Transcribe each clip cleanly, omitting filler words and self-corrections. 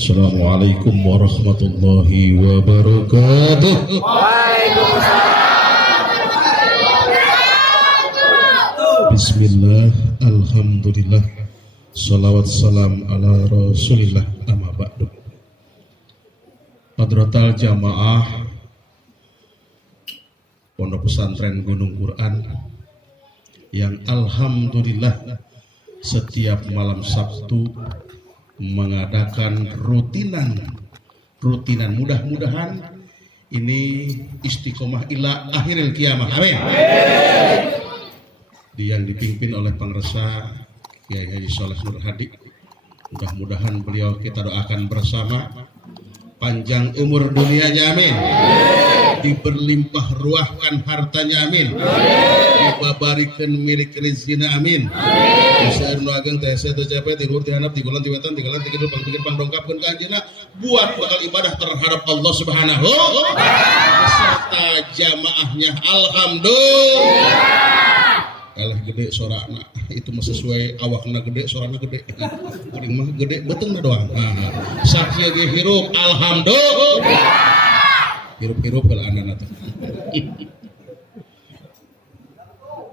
Assalamualaikum warahmatullahi wabarakatuh. Bismillah, alhamdulillah, salawat salam ala rasulillah, amma ba'du. Hadratal jamaah Pondok Pesantren Gunung Quran yang alhamdulillah setiap malam Sabtu mengadakan rutinan, mudah-mudahan ini istiqomah ila akhiril kiamah, amin. Yang dipimpin oleh Pengresa Kiai Haji Sholeh Nur Hadi. Mudah-mudahan beliau kita doakan bersama panjang umur dunianya, amin. Diberlimpah ruahkan hartanya, amin. Dibabarikan milik rezina, amin. Usaha nu ageng teh saya tercapai tiluhur tihanap tigulan tiwetan tigalan tigidul pangpikir pangdongkapkeun ka anjeunna buat bakal ibadah terhadap Allah Subhanahu beserta jamaahnya, alhamdulillah. Kalah gede sorana itu mah sesuai awakna gede sorana gede kuring mah gede beteungna doang. Sakieu ge hirup alhamdulillah. Hirup-hirup kalau anda teh.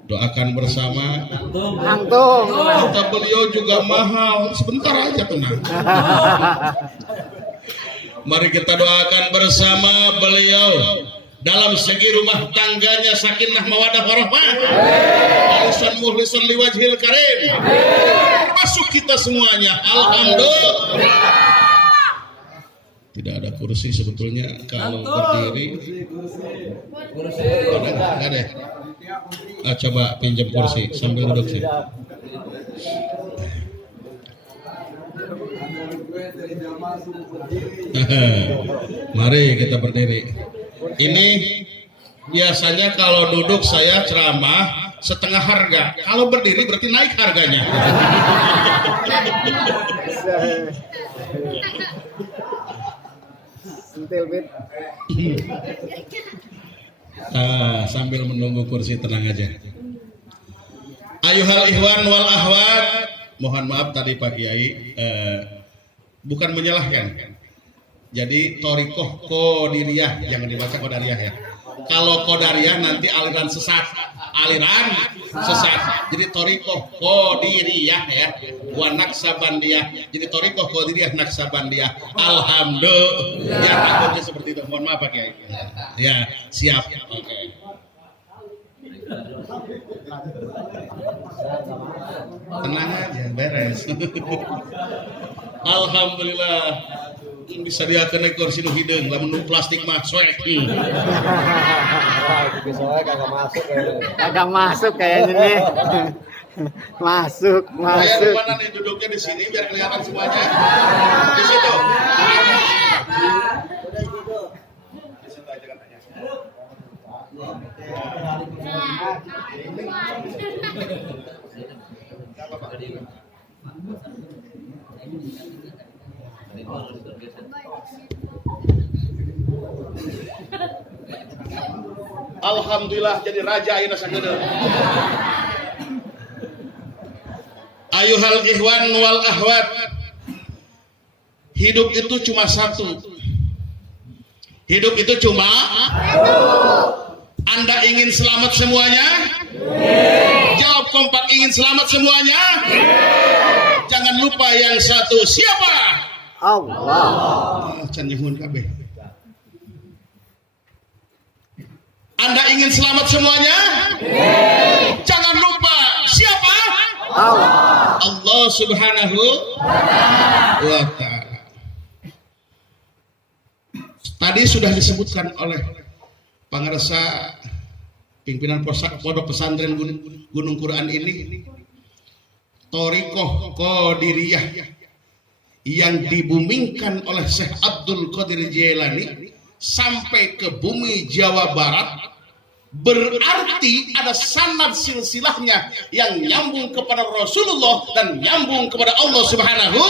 Doakan bersama. Kata beliau juga mahal, sebentar aja tenang. Mari kita doakan bersama beliau dalam segi rumah tangganya sakinah mawadah warahmah. Alisan muhlisan liwajhil karim. Masuk kita semuanya, alhamdulillah. Tidak ada kursi sebetulnya kalau berdiri. Ada. Coba pinjam kursi sambil duduk sih. Mari kita berdiri. Ini biasanya kalau duduk saya ceramah setengah harga. Kalau berdiri berarti naik harganya. Sambil menunggu kursi tenang aja. Ayuhal ikhwan wal ahwat, mohon maaf tadi Pak Kiai bukan menyalahkan. Jadi thoriqoh qadiriyah yang dibaca qadariyah ya. Kalau qadariyah nanti aliran sesat. Jadi thoriqoh qadiriyah ya. Wa naksabandiyah. Jadi thoriqoh qadiriyah naksabandiyah. Alhamdulillah. Ya takutnya seperti itu. Mohon maaf Pak Kiai. Ya, siap. Oke. Tenang aja, beres. Alhamdulillah. Bisa diakeun kursi nu hideung, lamun nu plastik mah soek. Kagak masuk kayaknya nih. Masuk. Saya di mana nih duduknya di sini biar kelihatan semuanya. Di situ. Di situ aja katanya. Alhamdulillah jadi raja ayeuna sagedeul. Ayuhal ikhwan wal ahwat. Hidup itu cuma satu. Hidup itu cuma Anda ingin selamat semuanya? Jawab kompak, ingin selamat semuanya? Jangan lupa yang satu, siapa? Allah. Can nyuhun kabeh. Anda ingin selamat semuanya? Jangan lupa siapa? Allah Subhanahu wa ta'ala. Tadi sudah disebutkan oleh Pengresa pimpinan Pondok Pesantren Gunung Quran ini, thoriqoh qadiriyah yang dibumingkan oleh Syekh Abdul Qadir Jailani sampai ke bumi Jawa Barat, berarti ada sanad silsilahnya yang nyambung kepada Rasulullah dan nyambung kepada Allah Subhanahu.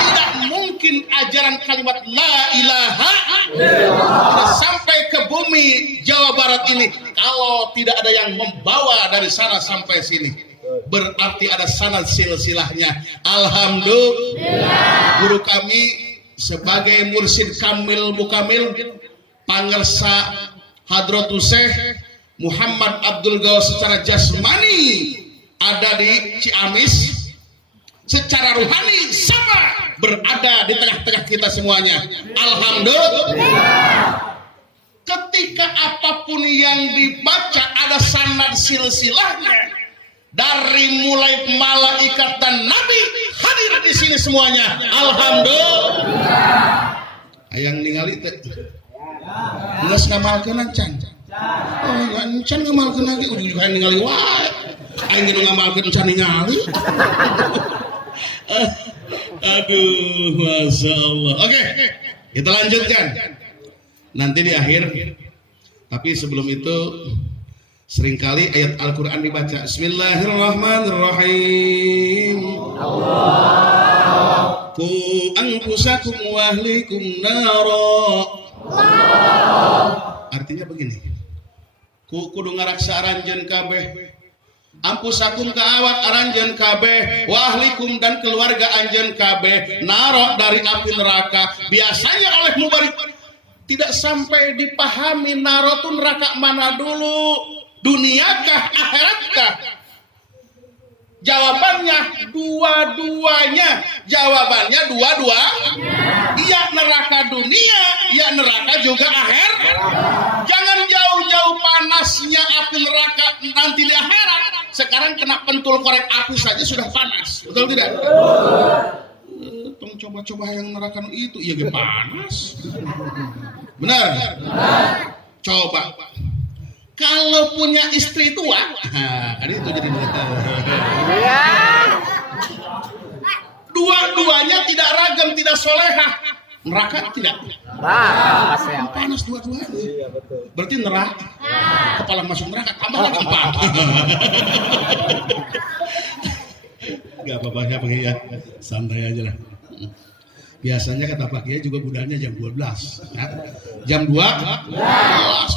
Tidak mungkin ajaran kalimat la ilaha illallah sampai ke bumi Jawa Barat ini kalau tidak ada yang membawa dari sana sampai sini. Berarti ada sanad silsilahnya. Alhamdulillah. Guru kami sebagai mursyid kamil mukamil pangersa Hadratus Syekh Muhammad Abdul Ghaus secara jasmani ada di Ciamis, secara rohani sama berada di tengah-tengah kita semuanya. Alhamdulillah. Ketika apapun yang dibaca ada sanad silsilahnya, dari mulai malaikat dan nabi hadir di sini semuanya. Alhamdulillah. Ayang ningali teh. Geus ngamalkeun can. Oh, can ngamalkeun lagi ujug-ujug hayang ningali wae. Aing geus ngamalkeun can ningali. Aduh, Masya Allah. Oke, kita lanjutkan. Nanti di akhir. Tapi sebelum itu seringkali ayat Al-Quran dibaca. Bismillahirrahmanirrahim. Ku anfusakum wa ahlikum naro. Artinya begini. Ku kudu ngaraksa aranjeun kabeh. Ampusakum ka awak aranjeun kabeh, wa ahlikum dan keluarga anjeun kabeh naro dari api neraka. Biasanya oleh mubarik tidak sampai dipahami naro itu neraka mana dulu, duniakah akhiratkah? Jawabannya dua-duanya. Jawabannya dua-dua. Iya neraka dunia, iya neraka juga akhir. Jangan jauh-jauh panasnya api neraka nanti di akhirat. Sekarang kena pentul korek api saja sudah panas, betul tidak? Coba-coba yang neraka itu, iya ge panas. Benar? Coba. Kalau punya istri tua, kan itu jadi dua-duanya tidak ragam, tidak solehah. Neraka tidak? Panas dua-duanya. Berarti neraka. Kepala masuk neraka, tambah lagi 4. Gak apa-apa ya, santai aja lah. Biasanya kata Pak Kiai juga budalnya jam 12 ya. Jam 12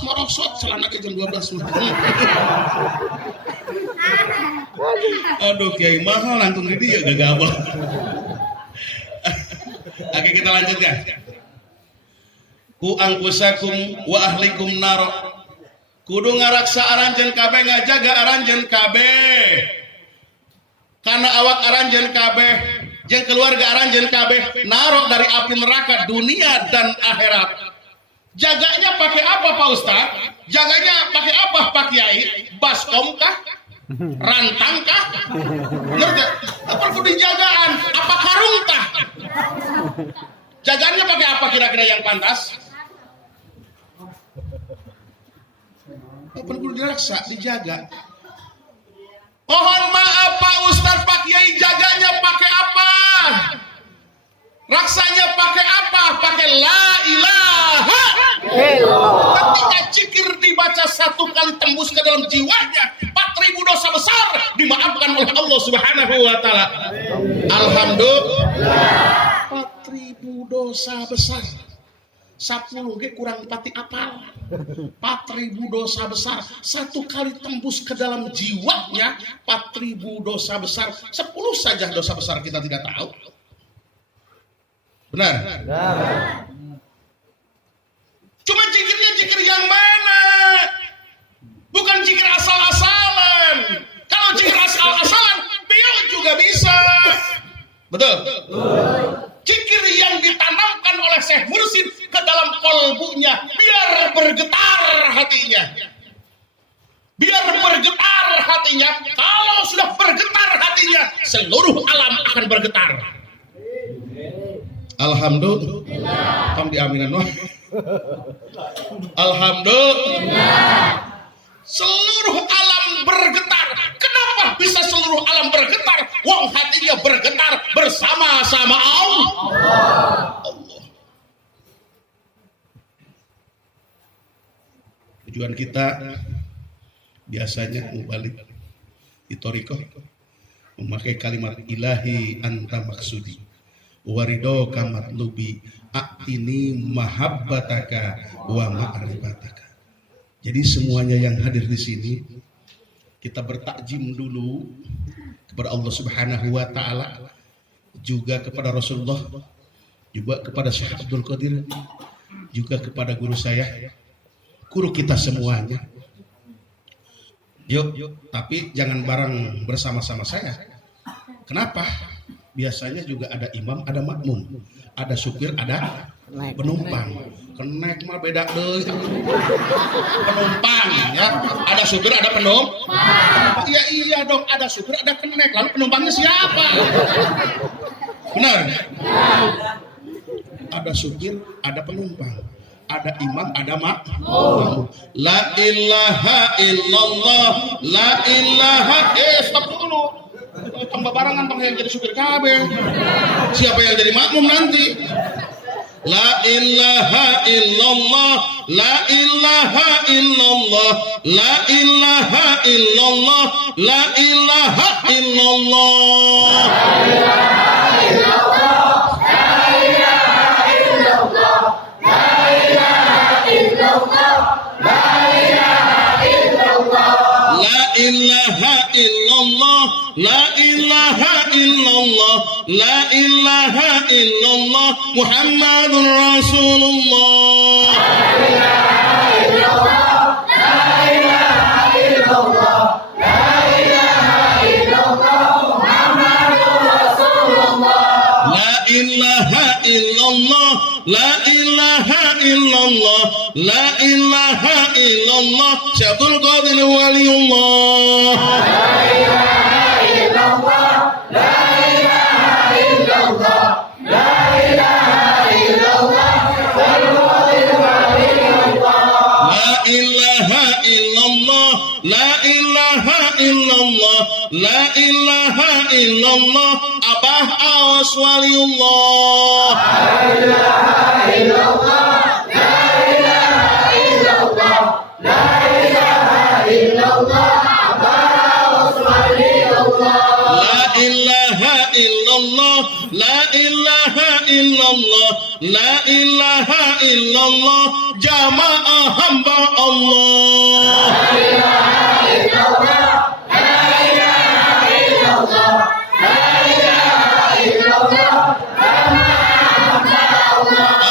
moroksot celana ke jam 12. Aduh Kiai mahal langsung di dia gak gabah. Oke kita lanjutkan. Ku angkusakum wa ahlikum naro. Kudu ngaraksa aranjeun kabeh, ngajaga aranjeun kabeh. Karena awak aranjeun kabeh jeung keluarga aranjeun kabeh naro dari api neraka dunia dan akhirat. Jaganya pakai apa Pak Ustaz? Jaganya pakai apa Pak Kiai? Baskom kah? Rantang kah? Ngerti? Apa kudu jagaan? Apa karung tah? Jaganya pakai apa kira-kira yang pantas? Apa kudu diraksa, dijaga? Mohon maaf Pak Ustaz, Pak Kiai, jaganya pakai apa? Raksanya pakai apa? Pakai la ilaha illallah. Ketika zikir dibaca satu kali tembus ke dalam jiwanya, 4.000 dosa besar dimaafkan oleh Allah Subhanahu wa taala. Alhamdulillah. 4.000 dosa besar. 10 ge kurang pati apal. 4.000 dosa besar satu kali tembus ke dalam jiwanya, 4.000 dosa besar. 10 saja dosa besar kita tidak tahu. Benar? Cuma zikirnya zikir yang mana? Bukan zikir asal-asalan. Kalau zikir asal-asalan, beliau juga bisa. Betul? Zikir yang ditanamkan oleh Syekh Mursyid ke dalam kolbunya, biar bergetar hatinya. Biar bergetar hatinya. Kalau sudah bergetar hatinya, seluruh alam akan bergetar. Alhamdulillah. Kamu diaminan wah. Alhamdulillah. Seluruh alam bergetar. Kenapa bisa seluruh alam bergetar? Wong hatinya bergetar bersama-sama Allah. Tujuan kita biasanya mubalik di thariqah memakai kalimat ilahi anta maksudi warido kamatlubi atini mahabbataka wa ma'rifataka. Jadi semuanya yang hadir di sini kita bertakjim dulu kepada Allah Subhanahu wa taala, juga kepada Rasulullah, juga kepada Syekh Abdul Qadir, juga kepada guru saya, guru kita semuanya. Yuk, tapi jangan bareng bersama-sama saya. Kenapa? Biasanya juga ada imam, ada makmum, ada supir, ada penumpang. Kenek mah beda deh. Penumpang ya, ada supir, ada penumpang. Iya dong, ada supir, ada kenek. Lalu penumpangnya siapa? Benar? Ada supir, ada penumpang. Ada imam, ada makmum. La ilaha illallah, la ilaha. Stop dulu. Tambah barangan bang yang jadi supir kabel. Siapa yang jadi makmum nanti? La ilaha illallah, la ilaha illallah, la ilaha illallah, la ilaha illallah. La ilaha illallah, la ilaha illallah, la ilaha illallah, Muhammadur Rasulullah. La ilaha illallah, la ilaha illallah, la ilaha illallah, Syaikhul Qadir Waliullah. La ilaha illallah, Abah Awas Waliullah. La ilaha illallah, la ilaha illallah, la ilaha illallah, jamaah hamba Allah.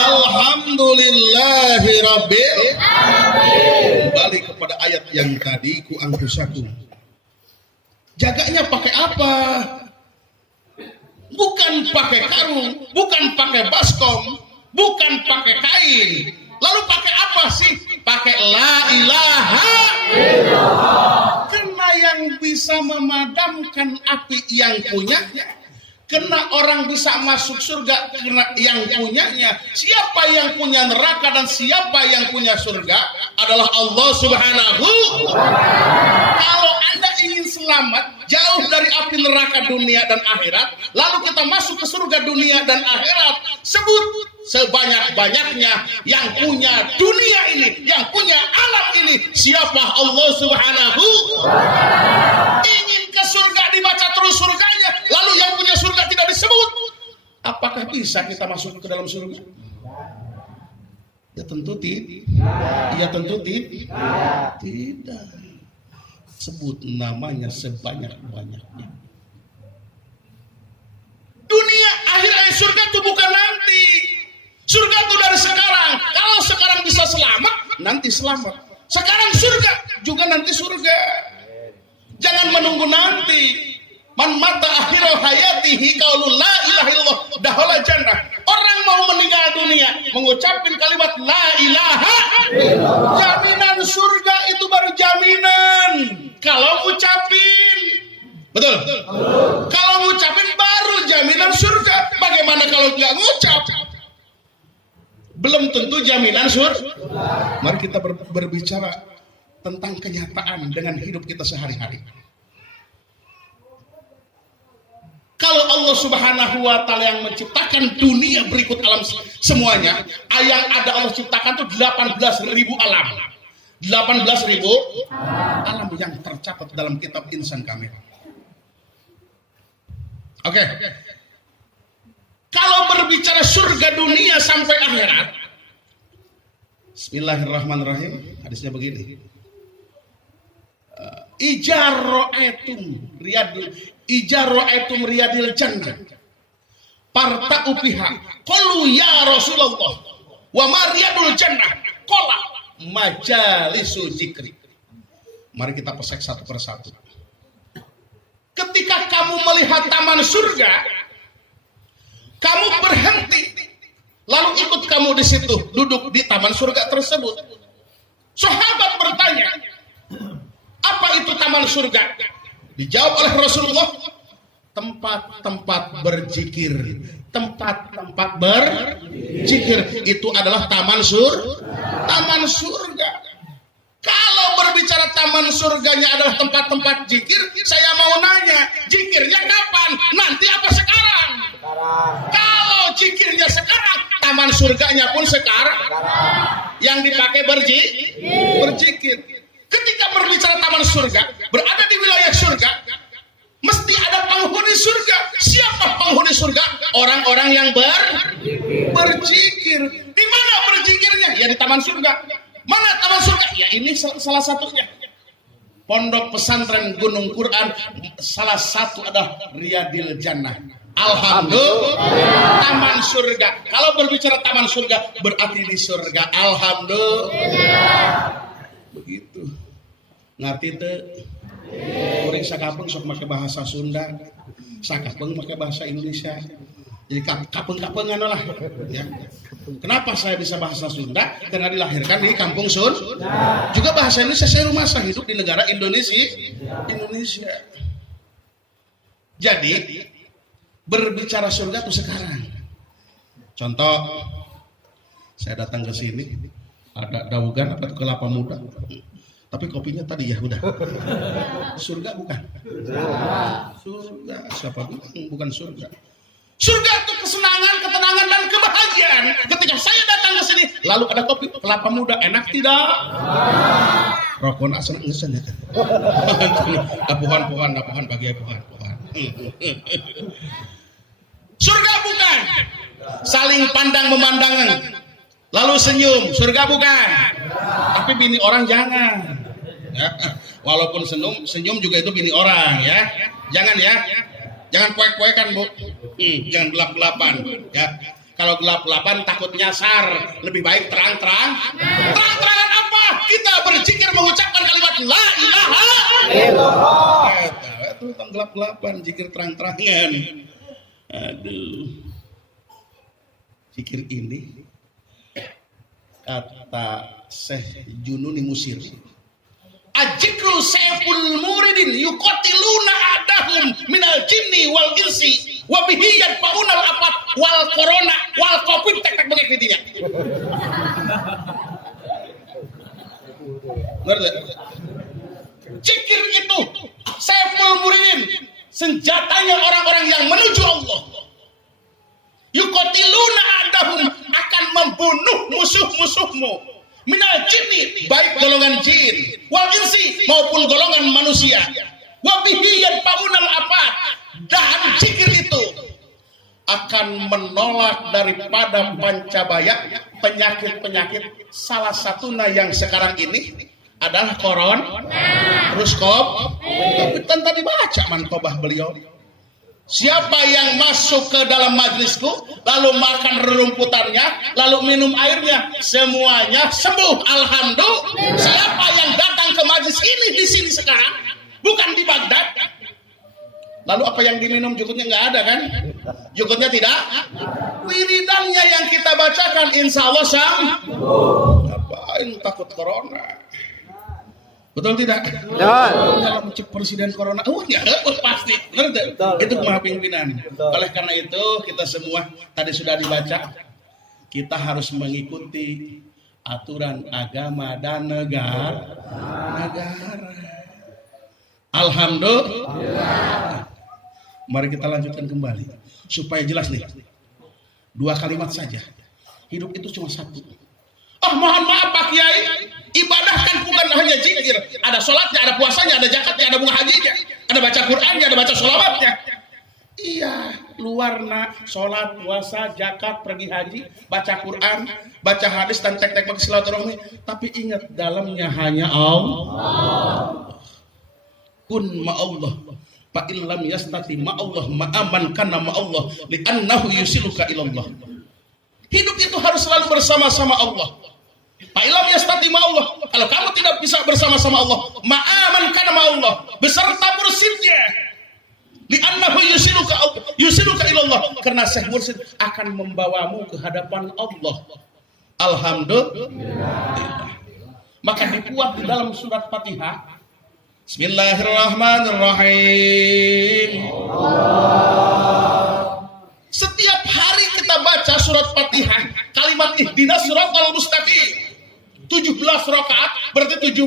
Alhamdulillahi Rabbil Alamin. Kembali kepada ayat yang tadi ku angkusakum. Jaganya pakai apa? Bukan pakai karung, bukan pakai baskom, bukan pakai kain. Lalu pakai apa sih? Pakai la ilaha illallah. Karena yang bisa memadamkan api yang punyanya. Karena orang bisa masuk surga karena yang punyanya. Siapa yang punya neraka dan siapa yang punya surga adalah Allah Subhanahu. Kalau Anda ingin selamat jauh dari api neraka dunia dan akhirat, lalu kita masuk ke surga dunia dan akhirat, sebut sebanyak-banyaknya yang punya dunia ini, yang punya alam ini, siapa? Allah Subhanahu. Ingin ke surga dibaca terus surganya, lalu yang punya surga tidak disebut. Apakah bisa kita masuk ke dalam surga? Ya tentu tidak. Ya tentu tidak. Sebut namanya sebanyak-banyaknya. Dunia akhir surga itu bukan nanti. Surga itu dari sekarang. Kalau sekarang bisa selamat, nanti selamat. Sekarang surga, juga nanti surga. Jangan menunggu nanti. Man mata akhirul hayatihi qaulul la ilaha illallah dahala jannah. Orang mau meninggal dunia mengucapkan kalimat la ilaha illallah. Jaminan surga itu baru jaminan. Kalau ucapin. Betul? Kalau ngucapin baru jaminan surga. Bagaimana kalau nggak ngucap? Belum tentu jaminan surga. Mari kita berbicara tentang kenyataan dengan hidup kita sehari-hari. Kalau Allah Subhanahu wa Ta'ala yang menciptakan dunia berikut alam semuanya, yang ada Allah ciptakan itu 18.000 alam. 18.000 alam yang tercatat dalam kitab Insan Kamil. Oke. Kalau berbicara surga dunia sampai akhirat, Bismillahirrahmanirrahim. Hadisnya begini. Ijar ra'aitum riyadil jannah Parta upiha. Qalu ya Rasulullah. Wa mariyadul jannah. Qala majalisu zikri. Mari kita pesek satu persatu. Ketika kamu melihat taman surga, kamu berhenti, lalu ikut kamu di situ, duduk di taman surga tersebut. Sahabat bertanya, apa itu taman surga? Dijawab oleh Rasulullah, tempat-tempat berzikir. Tempat-tempat berzikir itu adalah taman surga. Kalau berbicara taman surganya adalah tempat-tempat zikir, saya mau nanya, zikirnya kapan? Nanti apa sekarang? Kalau zikirnya sekarang, taman surganya pun sekarang. Yang dipakai berzikir. Ketika berbicara taman surga, berada di wilayah surga, mesti ada penghuni surga. Siapa penghuni surga? Orang-orang yang berzikir. Di mana berzikirnya? Ya di taman surga. Mana taman surga? Ya ini salah satunya. Pondok pesantren Gunung Quran, salah satu adalah Riyadil Jannah. Alhamdulillah, taman surga. Kalau berbicara taman surga, berarti di surga. Alhamdulillah. Begitu. Ngerti teu? Orang sakapeng sok pakai bahasa Sunda, sakapeng pakai bahasa Indonesia. Jadi kapeng-kapengan lah. Ya. Kenapa saya bisa bahasa Sunda? Karena dilahirkan di kampung Sunda. Juga bahasa Indonesia, saya rumah saya hidup di negara Indonesia. Jadi berbicara surga itu sekarang. Contoh, saya datang ke sini, ada daugan apa itu kelapa muda. Tapi kopinya tadi ya udah. Surga bukan? Surga. Siapa bilang bukan surga? Surga itu kesenangan, ketenangan dan kebahagiaan. Ketika saya datang ke sini, lalu ada kopi kelapa muda, enak tidak? Rokok nak senang ngesen ya. Apuhan bagi apuhan. Surga bukan? Saling pandang memandangan, lalu senyum. Surga bukan? Tapi bini orang jangan. Ya. Walaupun senyum juga itu bini orang ya. Jangan ya. Jangan poek-poekan, Bu. Jangan gelap-gelapan ya. Kalau gelap-gelapan takut nyasar. Lebih baik terang-terang. Terang-terangan apa? Kita berzikir mengucapkan kalimat la ilaha illallah. Itu tentang gelap-gelapan, zikir terang-terangan. Aduh. Zikir ini kata Syekh Jununi Musir, Ajikru sayful muridin yuqatiluna adahum minal jinni wal insi wa bihi yadfaunal afat wal corona wal covid tek begitu. Ngerti? Zikir itu sayful muridin, senjatanya orang-orang yang menuju Allah. Yuqatiluna adahum, akan membunuh musuh-musuhmu. Minal jinni, baik golongan jin, wal insi maupun golongan manusia. Wa bihi yadfaunal afat, dan zikir itu akan menolak daripada pancabaya, penyakit-penyakit. Salah satunya yang sekarang ini adalah terus tapi tadi baca mantobah beliau. Siapa yang masuk ke dalam majlisku, lalu makan rerumputannya, lalu minum airnya, semuanya sembuh. Alhamdulillah. Siapa yang datang ke majlis ini di sini sekarang, bukan di Baghdad, lalu apa yang diminum jukutnya nggak ada kan? Jukutnya tidak. Wiridannya yang kita bacakan, insya Allah sembuh. Ngapain takut corona? Betul tidak? Kalau mencip presiden corona, ya pasti. Betul. Itu maha pimpinan. Oleh karena itu kita semua tadi sudah dibaca, kita harus mengikuti aturan agama dan negara. Alhamdulillah. Mari kita lanjutkan kembali supaya jelas nih. 2 kalimat saja. Hidup itu cuma satu. Mohon maaf Pak Kiai, ibadah kan bukan hanya zikir, ada sholatnya, ada puasanya, ada zakatnya, ada bunga hajinya, ada baca Qur'annya, ada baca sholawatnya. Iya, luarna sholat, puasa, zakat, pergi haji, baca Qur'an, baca hadis dan tek-tek bagi silaturahmi. Tapi ingat, dalamnya hanya Allah. Kun ma Allah, Fa illam yastati ma Allah ma'aman kana ma Allah li'annahu yusiluka ilallah. Hidup itu harus selalu bersama-sama Allah. Fa illam yastati ma Allah, kalau kamu tidak bisa bersama-sama Allah, ma'aman kana ma Allah, beserta mursyidnya. Li'annahu yusiluka ilallah, karena Syekh Mursyid akan membawamu ke hadapan Allah. Alhamdulillah. Maka dibuat di dalam surat Fatihah, Bismillahirrahmanirrahim. Setiap hari kita baca surat Fatihah, kalimat ihdinas siratal mustaqim. 17 rakaat berarti 17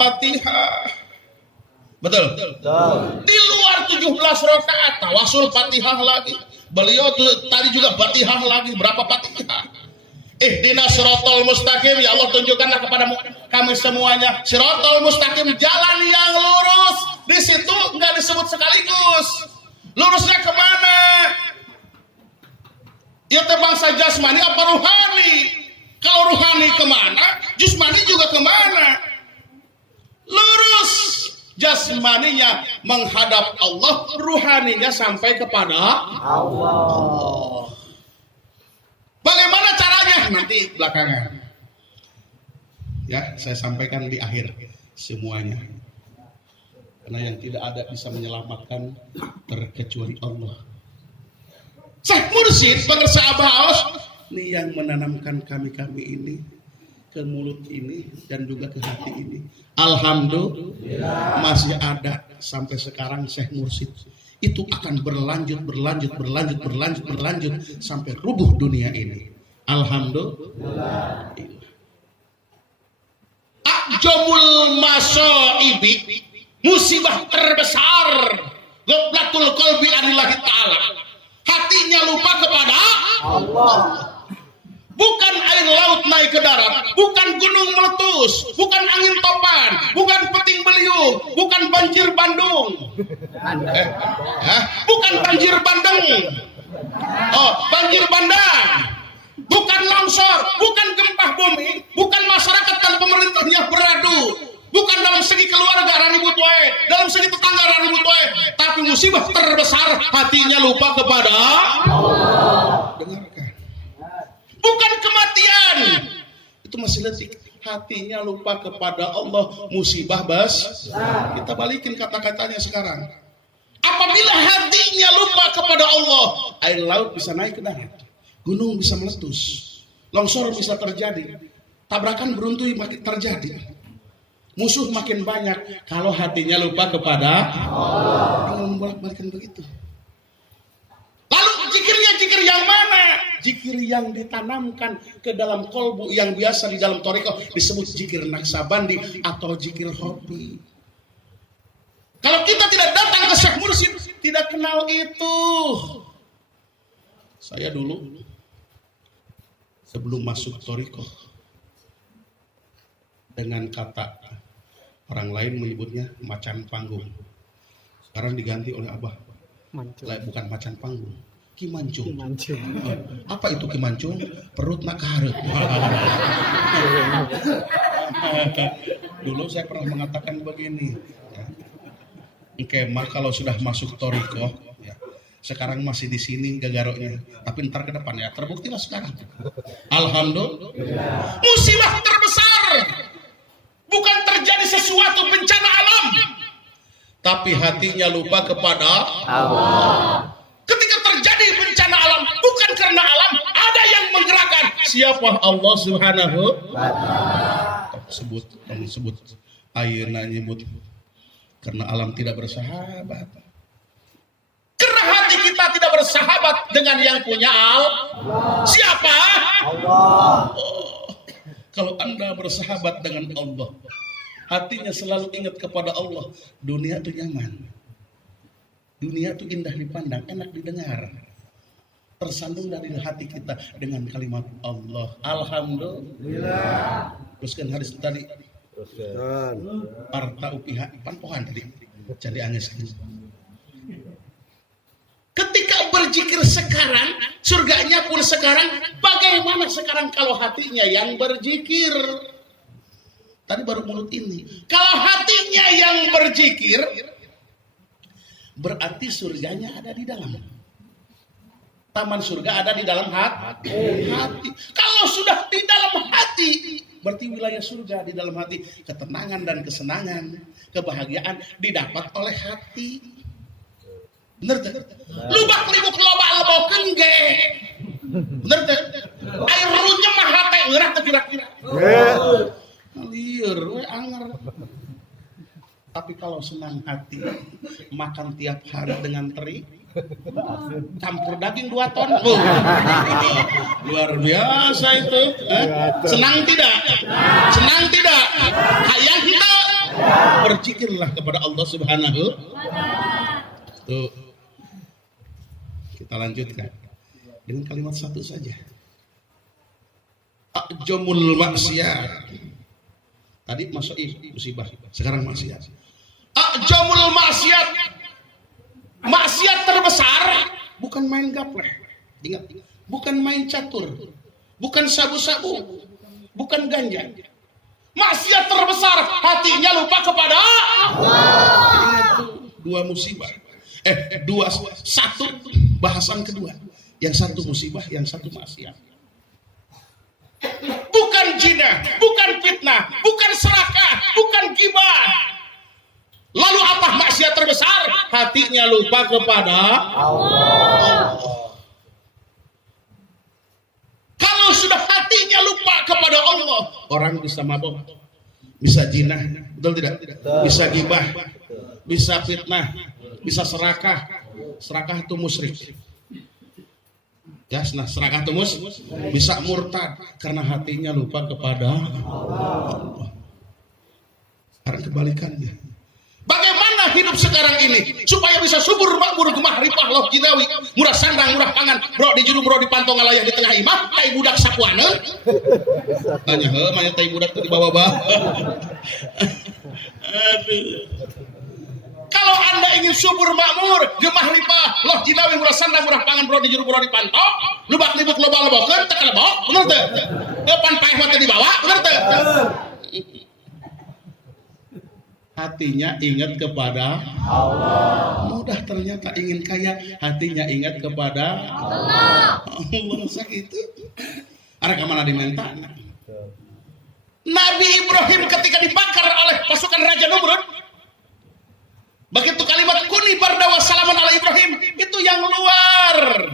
Fatihah. Betul. Di luar 17 rakaat tawasul Fatihah lagi. Beliau tadi juga Fatihah lagi. Berapa Fatihah? Ihdinas siratal mustaqim, ya Allah tunjukkanlah kepada kami semuanya siratal mustaqim, jalan yang lurus. Di situ enggak disebut sekaligus. Lurusnya kemana? Ya bangsa jasmani apa ruhani? Kalau ruhani kemana, jasmani juga kemana? Lurus. Jasmaninya menghadap Allah, ruhaninya sampai kepada Allah. Bagaimana caranya? Nanti belakangan. Ya, saya sampaikan di akhir semuanya. Karena yang tidak ada bisa menyelamatkan terkecuali Allah. Syekh Mursyid, pengersa Abah Aos, ini yang menanamkan kami-kami ini ke mulut ini dan juga ke hati ini. Alhamdulillah masih ada sampai sekarang Syekh Mursyid. Itu akan berlanjut sampai rubuh dunia ini. Alhamdulillah. Ajamul masaibi, musibah terbesar, ghaflatul qalbi anillahi ta'ala. Hatinya lupa kepada Allah. Bukan air laut naik ke darat, bukan gunung meletus, bukan angin topan, bukan peting beliung, bukan banjir Bandung. Bukan banjir Bandung. Banjir bandang. Bukan longsor, bukan gempa bumi, bukan masyarakat dan pemerintahnya beradu. Bukan dalam segi keluarga ribut wae, dalam segi tetangga ribut wae, tapi musibah terbesar hatinya lupa kepada Allah. Dengarkan. Bukan kematian, itu masih letih. Hatinya lupa kepada Allah, musibah kita balikin kata-katanya sekarang. Apabila hatinya lupa kepada Allah, air laut bisa naik ke darat, gunung bisa meletus, longsor bisa terjadi, tabrakan beruntun makin terjadi, musuh makin banyak. Kalau hatinya lupa kepada Allah, yang membolak-balikan begitu. Lalu zikir yang mana? Zikir yang ditanamkan ke dalam kolbu, yang biasa di dalam thariqah disebut zikir Naksabandi atau zikir hobi. Kalau kita tidak datang ke Syekh Mursyid, tidak kenal itu. Saya dulu sebelum masuk thariqah, dengan kata orang lain menyebutnya macan panggung, sekarang diganti oleh Abah. Bukan macan panggung, Kimancung. Apa itu Kimancung? Perut nak karet. Dulu saya pernah mengatakan begini, Kemah kalau sudah masuk thariqah, ya, sekarang masih di sini gagaroknya, tapi ntar ke depan ya terbuktilah sekarang. Alhamdulillah. Musibah terbesar bukan terjadi sesuatu bencana alam, tapi hatinya lupa kepada Allah. Ketika terjadi bencana alam, bukan karena alam, ada yang menggerakkan. Siapa? Allah Subhanahu wa ta'ala. Sebut ayeuna nyebut karena alam tidak bersahabat. Karena hati kita tidak bersahabat dengan yang punya Allah. Siapa? Allah. Kalau Anda bersahabat dengan Allah, hatinya selalu ingat kepada Allah, dunia itu nyaman, dunia itu indah dipandang, enak didengar, tersandung dari hati kita dengan kalimat Allah. Alhamdulillah. Teruskan hadis tadi. Parta upiha panpohan tadi. Jadi anges. Ketika berzikir sekarang, surganya pun sekarang. Bagaimana sekarang kalau hatinya yang berzikir? Tadi baru mulut ini. Kalau hatinya yang berzikir, berarti surganya ada di dalam. Taman surga ada di dalam hati. Kalau sudah di dalam hati, berarti wilayah surga di dalam hati. Ketenangan dan kesenangan, kebahagiaan didapat oleh hati. Bener tuh? Lubak libuk loba lebokeun ge. Bener tuh? Air harunya mah hate eurah teh kira-kira. Lieur we anger. Tapi kalau senang hati, makan tiap hari dengan teri, campur daging 2 ton. Luar biasa itu. Senang tidak? Senang tidak? Hayang tidak? Berzikirlah kepada Allah Subhanahu. Tuh. Kita lanjutkan dengan kalimat satu saja. A'jamul maksiat. Tadi masuk musibah, sekarang maksiat. A'jamul maksiat. Maksiat terbesar bukan main gapleh. Ingat, bukan main catur, bukan sabu-sabu, bukan ganja. Maksiat terbesar hatinya lupa kepada Allah. Ingat tuh, 2 musibah. Satu bahasan kedua. Yang satu musibah, yang satu maksiat. Bukan zina, bukan fitnah, bukan serakah, bukan ghibah. Lalu apa maksiat terbesar? Hatinya lupa kepada Allah. Kalau sudah hatinya lupa kepada Allah, orang bisa mabok, bisa zina, betul tidak? Bisa ghibah, bisa fitnah, bisa serakah. Serakah itu musyrik. Ya, nah serakah itu bisa murtad karena hatinya lupa kepada Allah. Sekarang kebalikannya. Bagaimana hidup sekarang ini supaya bisa subur makmur gemah ripah loh jinawi, murah sandang murah pangan, bro di juru bro di pantong ngalayah di tengah imah, tai budak sakuana. Tanya he, mana tai budak di bawah-bawah. Aduh. Kalau Anda ingin subur makmur, gemah ripah, loh jinawi murah sandang murah pangan, bro di juru bro di pantong, lubak libuk loba-lobakeun teu kalebok, bener teu? Pan paeh mah teu dibawa, bener teu? Hatinya ingat kepada Allah. Mudah ternyata ingin kaya, hatinya ingat kepada Allah. Allah sakitu. Arek ka mana dimenta? Nabi Ibrahim ketika dibakar oleh pasukan Raja Namrud, begitu kalimat kuni barda wa salaman ala Ibrahim, itu yang luar.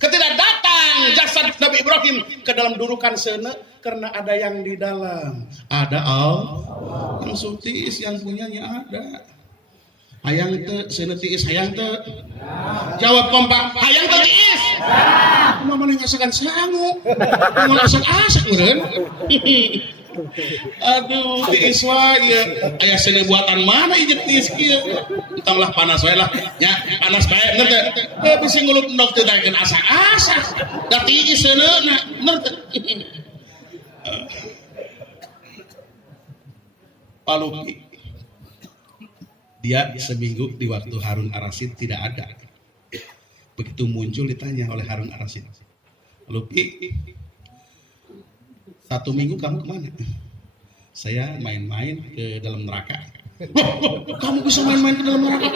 Ketika datang jasad Nabi Ibrahim ke dalam dudukan sana, karena ada yang di dalam. Ada Allah. Yang sultiis, yang punyanya ada. Hayang te, sana tiis, hayang te. Jawab kompak, hayang te tiis. Mama ngasakan sangu. Mau asak-asak meureun. Aduh, tiis wae. Aya seni buatan mana ieu tiis kieu? Entahlah panas wae lah. Nya, panas bae bener teh. Bisi ngulup endog teh daekeun asak-asak. Da tiis seuneuna, bener teh. Paluki. Dia seminggu di waktu Harun Ar-Rasyid tidak ada. Begitu muncul ditanya oleh Harun Ar-Rasyid, Luki, 1 minggu kamu kemana? Saya main-main ke dalam neraka. Kamu bisa main-main ke dalam neraka?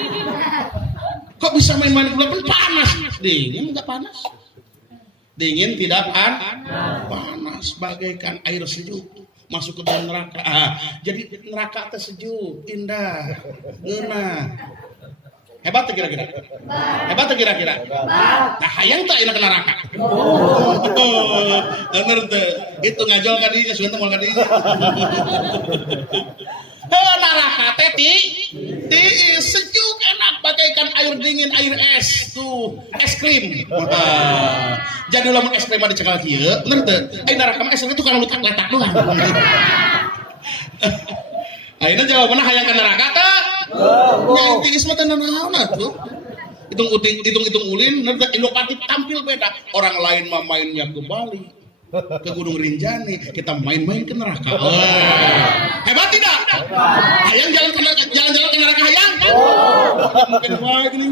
Kok bisa main-main ke dalam? Panas. Dingin enggak panas? Dingin tidak panas, bagaikan air sejuk masuk ke dalam neraka. Jadi neraka teh sejuk, indah, ngeunah. Hebat tuh kira-kira. Hebat tuh kira-kira. Nah, hayang teh enak neraka. Bener tuh. Itu ngajol ka dieu, sueuh moal ka dieu. Neraka teh sejuk enak bagaikan air dingin, air es tuh, es krim. Jadi lamun es krim mah dicekal kieu, bener teu? Neraka mah es krim itu kalau letak-letak doang. Ayeuna jawabanna hayang ka neraka teh? Yang tiis mah teh naon atuh? Hitung ulin, bener teh Indopati tampil beda. Orang lain mah mainnya ke Bali, ke Gunung Rinjani, kita main-main ke neraka. Hebat tidak? Hayang jalan-jalan ke neraka hayang? Mungkin wae gini.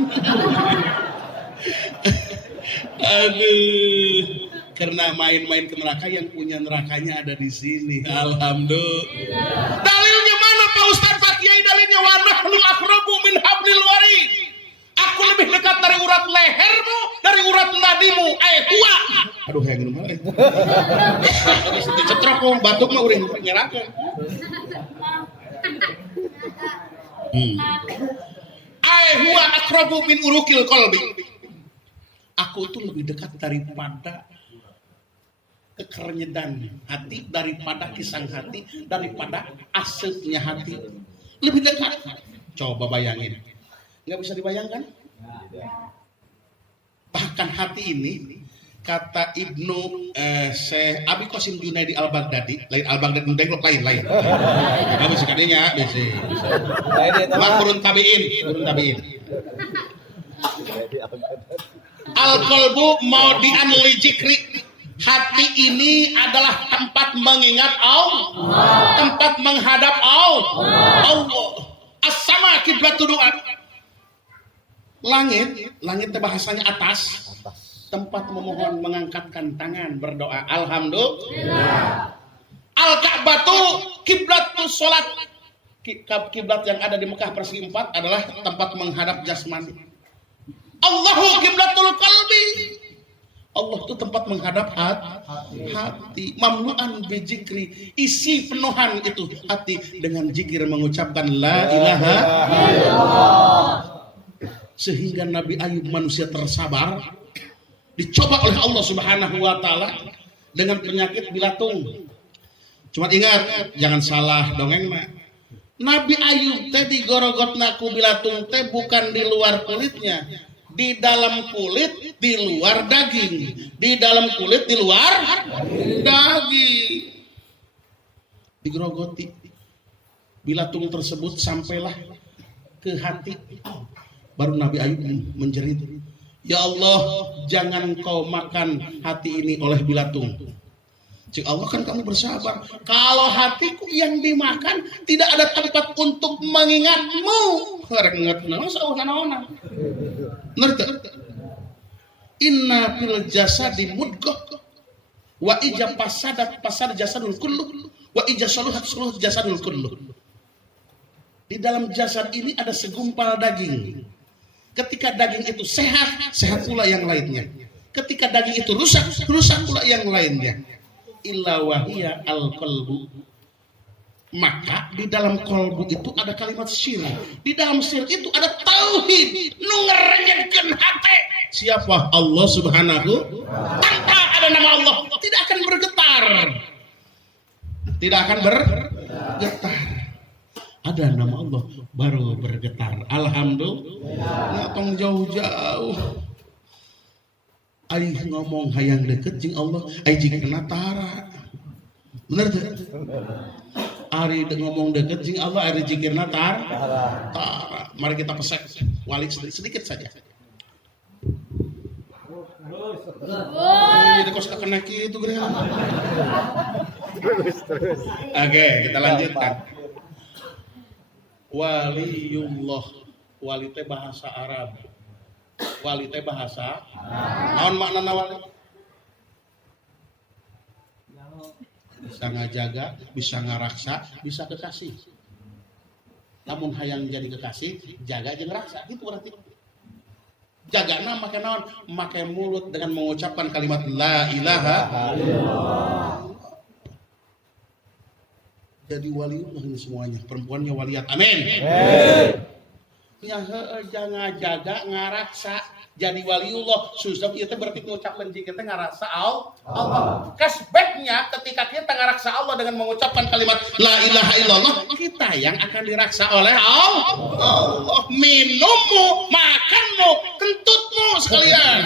Aduh, karena main-main ke neraka yang punya nerakanya ada di sini. Alhamdulillah. Dalilnya mana Pak Ustaz Pak Kiai? Dalilnya wa nahnu aqrabu min hablil warid. lebih dekat dari urat lehermu, dari urat nadimu. Hua. Aduh, yang gimana? Dicetrok kok batuk mah udah nyerakan. Hua akrabu min urukil qalbi. Aku itu lebih dekat daripada kekernyedaan hati, daripada kisang hati, daripada asapnya hati. Lebih dekat. Coba bayangin. Nggak bisa dibayangkan? Bahkan hati ini, kata Ibnu Syekh Abi Qasim Junaidi Al-Baghdadi, lain Al-Baghdadi Munteglok lain. Nggak bisa kadenya, bisa. Turun tabiin. Al-qalbu maudi'an li dzikri. Hati ini adalah tempat mengingat Allah, tempat menghadap Allah. As-sama kiblatud du'a. Langit itu bahasanya atas. Tempat memohon, mengangkatkan tangan, berdoa. Alhamdulillah. Al-Ka'batu kiblatus salat. Kiblat yang ada di Mekah persegi 4 adalah tempat menghadap jasmani. Allahu kiblatul qalbi. Allah itu tempat menghadap hati. Mamlu'an bijikri. Isi penuhan itu hati dengan zikir mengucapkan la ilaha illallah. Sehingga Nabi Ayub manusia tersabar dicoba oleh Allah Subhanahu wa taala dengan penyakit bilatung. Cuma ingat, jangan salah dongeng mah. Nabi Ayub teh digorogotna ku bilatung teh bukan di luar kulitnya, di dalam kulit, di luar daging. Di dalam kulit, di luar daging. Digerogoti. Bilatung tersebut sampailah ke hati. Baru Nabi Ayub menjerit, ya Allah, jangan kau makan hati ini oleh bilatung. Cik Allah, kan kamu bersabar. Kalau hatiku yang dimakan, tidak ada tempat untuk mengingatmu. Rek ingat naon. Ngerti? Inna fil jasadi mudghah wa ija pasad jasadul kullu wa ija saluhat jasadul kullu. Di dalam jasad ini ada segumpal daging. Ketika daging itu sehat, sehat pula yang lainnya. Ketika daging itu rusak, rusak pula yang lainnya. Illa wahiya al-qalbu. Maka di dalam kolbu itu ada kalimat syir. Di dalam syir itu ada tauhid. Nu ngerenyekeun hati. Siapa? Allah Subhanahu. Tanpa ada nama Allah tidak akan bergetar. Tidak akan bergetar. Ada nama Allah baru bergetar. Alhamdulillah. Tong jauh-jauh. Aing ngomong hayang deket jeung Allah, aing jigana tara. Bener teh? Ari ngomong deket jeung Allah, ari jigirna tara. Mari kita pesek walik sedikit saja. Jadi kos kena kitu geuning. Oke, kita lanjutkan. Waliullah, wali teh bahasa Arab. Wali teh bahasa naon maknana wali? Bisa ngajaga, bisa ngaraksa, bisa kekasih. Namun hayang jadi kekasih, jaga jeung raksa, gitu berarti. Jagana make naon? Make mulut dengan mengucapkan kalimat la ilaha illallah. Jadi waliullah ini semuanya, perempuannya waliat. Amin. Ya jangan jaga ngaraksa jadi waliullah. Susah itu berarti mengucapkan jika kita ngaraksa Allah. Cashbacknya ketika kita ngaraksa Allah dengan mengucapkan kalimat la ilaha illallah, kita yang akan diraksa oleh Allah. Minummu, makanmu, kentutmu sekalian.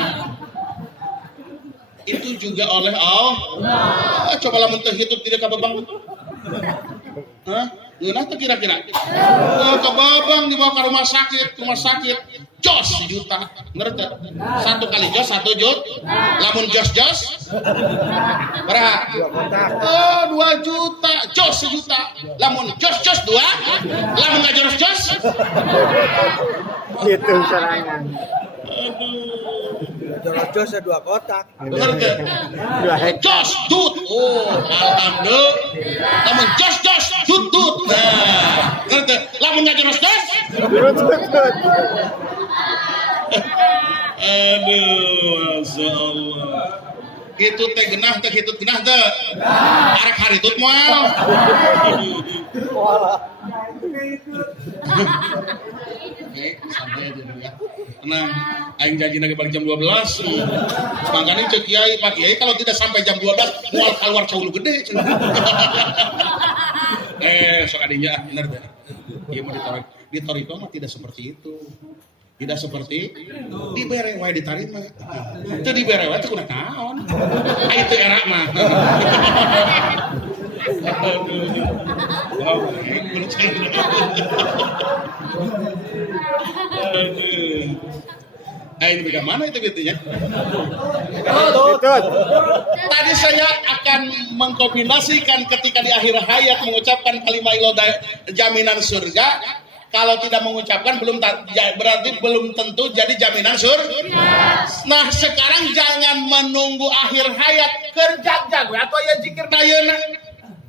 Itu juga oleh Allah. Coba lamun teu hidup tidak kababang. Hah? Ngeunah tuh kira-kira. Kebabang dibawa ke rumah sakit. Jos juta. Ngerti? 1 kali jos 1 juta. Lamun jos. Berapa? 2 juta. Jos 1 juta. Lamun jos 2. Lamun gak jos. Gitu serangan. Jos 2 kotak. Ngerti? Jos dut. Oh, alhamdulillah. Lamun jos dut. Nah, ngerti? Lamun gak jos. Aduh, Masya Allah. Hitut teh genah teh, hitut genah teh. Arek haritut moal. Oke, santai aja dulu ya. Tenang, aing janjina ge balik jam 12. Mangkane cek kiai, Pak Kiai kalau tidak sampai jam 12 moal keluar caulu gede. Sok adinya bener teh. Ieu mah di Toriko mah tidak seperti itu. Tidak seperti dibere wae ditarima. Teu dibere wae teh kunaon naon. Ai teu era mah. Wow, kudu canda. Aing bagaimana itu bitunya? Tadi saya akan mengkombinasikan ketika di akhir hayat mengucapkan kalimat jaminan surga. Kalau tidak mengucapkan berarti belum tentu jadi jaminan surga. Nah sekarang jangan menunggu akhir hayat, kerjag-jag atau ya zikir ayeuna.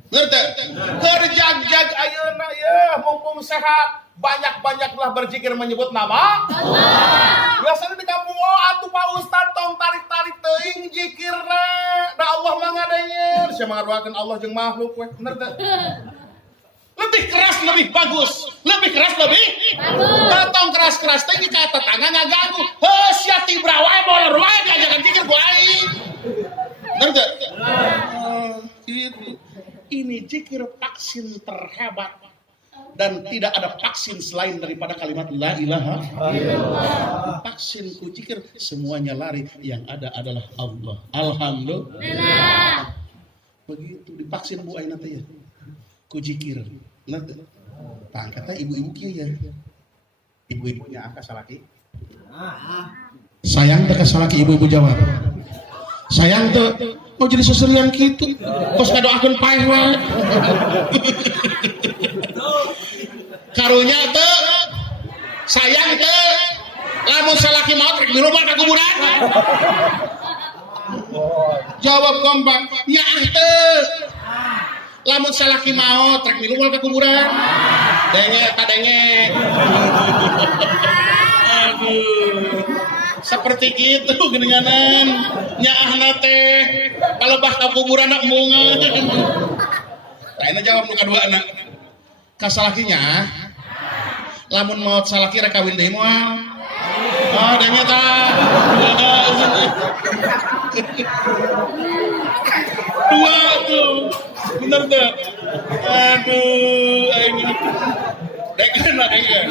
Ngerti? Kerjag-jag ayeuna ya mumpung sehat, banyak-banyaklah berzikir menyebut nama Allah. Biasanya di kampung atuh Pak Ustad tong tarik-tarik teuing zikirna. Da Allah mah ngadengin, sia ngaruakeun Allah jeung makhluk we. Bener teh? Lebih keras lebih bagus, lebih keras lebih bagus. Datang keras-keras teh ka tetangga ngaganggu. Heuh sia tibra wae molor wae diajakan zikir ku aing. Bener teh? Ini zikir vaksin terhebat dan tidak ada vaksin selain daripada kalimat la ilaha illallah. Vaksin ku zikir semuanya lari, yang ada adalah Allah. Alhamdulillah. Begitu divaksin bu ayeuna teh ya. Ku zikir. Nanti pangkatnya ibu-ibu kieu ya. Ibu-ibunya angka salaki. Sayang teh ka salaki ibu-ibu jawab. Sayang teh mau jadi seserian kitu. Kos ngadoakeun paeh wae. Karunya teh sayang teh lamun salaki maot rek dirubah ka kuburan. Jawab kompak, nyaah teh. Lamun salaki maot rek dirubah ka kuburan. Dengek ta dengek. Aduh. Seperti gitu geninganan. Nyaahna teh kalebah ka kuburan mungeun. Ayeuna jawab nu kadua anak. Ka salakinya lamun maot salaki rek kawin deui moal. Oh, dengek ta. Dua tuh. Bener tuh. Aduh, aing. Dengek na dengek.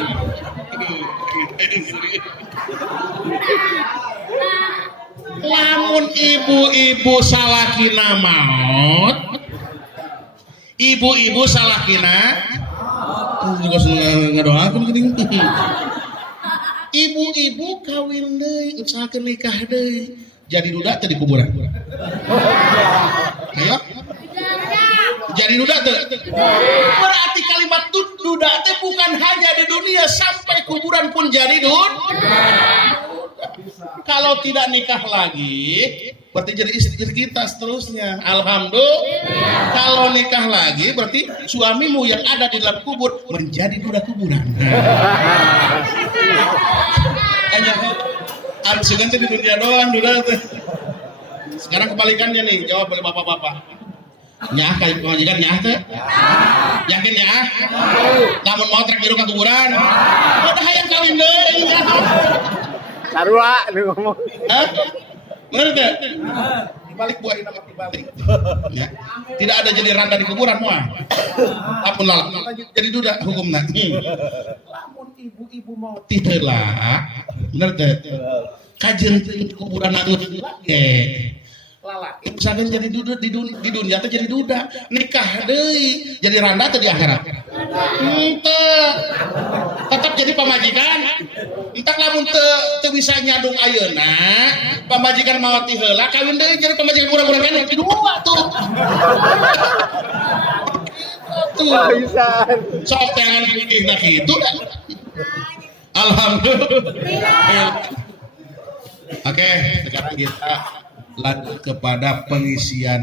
Lamun ibu-ibu salakina maot, ibu-ibu salakina juga ngadoakeun geuning. Ibu-ibu kawin deui, usahakeun nikah deui. Jadi duda teh di kuburan. Ayo. Jadi duda teh. Berarti kalimat duda teh bukan hanya di dunia, sampai kuburan pun jadi duda. Kalau tidak nikah lagi, berarti jadi istri kita seterusnya. Alhamdulillah. Kalau nikah lagi, berarti suamimu yang ada di dalam kubur menjadi duda kuburan. Arsigan di dunia doang duda teh. Sekarang kebalikannya nih, jawab oleh bapak-bapak. Nyah kayak kewajiban nyah teh. Yakin nyah? Lamun mau trek biru ka kuburan. Udah hayang kawin deui. Sarua nu ngomong. Hah? Bener teh? Dibalik buah nama dibalik. Ya. Tidak ada jadi randa di kuburan moal. Apun lalak jadi duda hukumna. Lamun ibu-ibu mau ti heula. Bener teh? Kajeun kuburan nanggut lagi. Lalaki misalkan jadi duda di dunia teh jadi duda, nikah deui jadi randa teh di akhirat. Henteu. Tetap jadi pamajikan. Entak lamun teu bisa nyadung ayeuna, pamajikan maot ti heula kawin deui jadi pamajikan kurang-kurang kan dua tuh. Tuh. Sok tangan pikirna kitu kan. Alhamdulillah. Oke, sekarang kita lanjut kepada pengisian